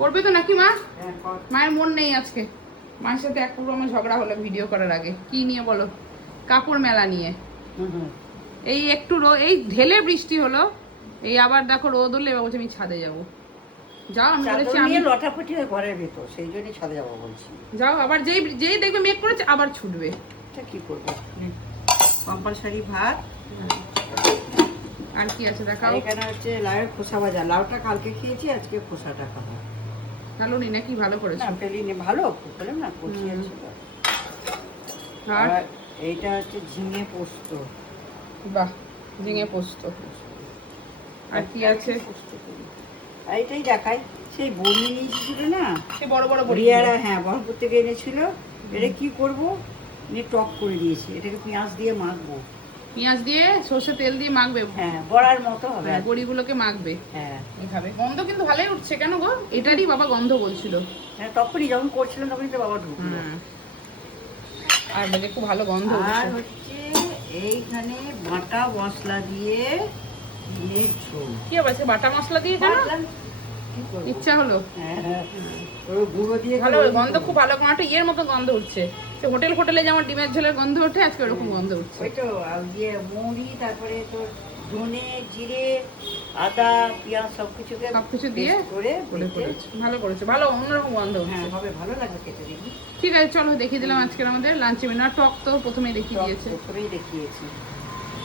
করবে তো নাকি মা? মায়ের মন নেই আজকে। মায়ের সাথে এক পুরো আমার ঝগড়া হলো ভিডিও করার আগে। কি নিয়ে বলো? কাপড় মেলা নিয়ে। এই একটু এই ঢেলে বৃষ্টি হলো, এই আবার দেখো রোদ হলে এবার বলছে আমি ছাদে যাবো। যাও, আমি বলেছি আমি লটাফটি হয়ে ঘরের ভিতর, সেই জন্যই ছাদে যাবো বলছি। যাও, আবার যেই যেই দেখবে মেঘ করেছে আবার ছুটবে। এটা কি করবো? কম্পালসারি ভাত। আর কি আছে দেখাও। এখানে হচ্ছে লাউয়ের খোসা ভাজা। লাউটা কালকে খেয়েছি, আজকে খোসাটা খাবো। ভালো নি নাকি? ভালো করেছো। না ফেলিনি, ভালো বললাম না, কচি আছে। আর এইটা হচ্ছে ঝিঙে পোস্ত। বাহ, ঝিঙে পোস্ত। আর কি আছে? এইটাই দেখাই, সেই বড়ি নিয়েছিল না, সে বড় বড় বড়িয়ারা, হ্যাঁ বহরপুর থেকে এনেছিল। এটা কি করব, নিয়ে টক করে দিয়েছি। এটাকে পেঁয়াজ দিয়ে মাখবো। পেঁয়াজ দিয়ে সর্ষে তেল দিয়ে মাখবে। হ্যাঁ, বড়ার মতো হবে। বড়িগুলোকে মাখবে। হ্যাঁ, খাবে। গন্ধ কিন্তু ভালোই উঠছে। কেন গো? এটারই বাবা গন্ধ বলছিল। হ্যাঁ, তখনই যখন করছিলাম তখনই তো বাবা ঢুকলো। আর মানে খুব ভালো গন্ধ উঠছে। আর হচ্ছে এইখানে বাটা মশলা দিয়ে কি আবার বাটা মশলা দিয়ে কেন? ইচ্ছা হলো। গুঁড়ো দিয়ে ভালো গন্ধ, খুব ভালো একটা ইয়ের মতো গন্ধ উঠছে। হোটেল ফোটেলে যেমন ডিমের ঝোলের গন্ধ ওঠে, আজকে ওরকম গন্ধ উঠছে। ওই তো মৌরি, তারপরে তোর ধনে, জিরে, আদা, পেঁয়াজ সবকিছু দিয়ে করে ভালো করেছে। ভালো অন্যরকম গন্ধ। হ্যাঁ, হবে, ভালো লাগবে খেতে। দেখি। ঠিক আছে, চলো দেখিয়ে দিলাম আজকের আমাদের লাঞ্চ মেনু। টক তো প্রথমেই দেখিয়ে দিয়েছি। প্রথমেই দেখিয়েছি।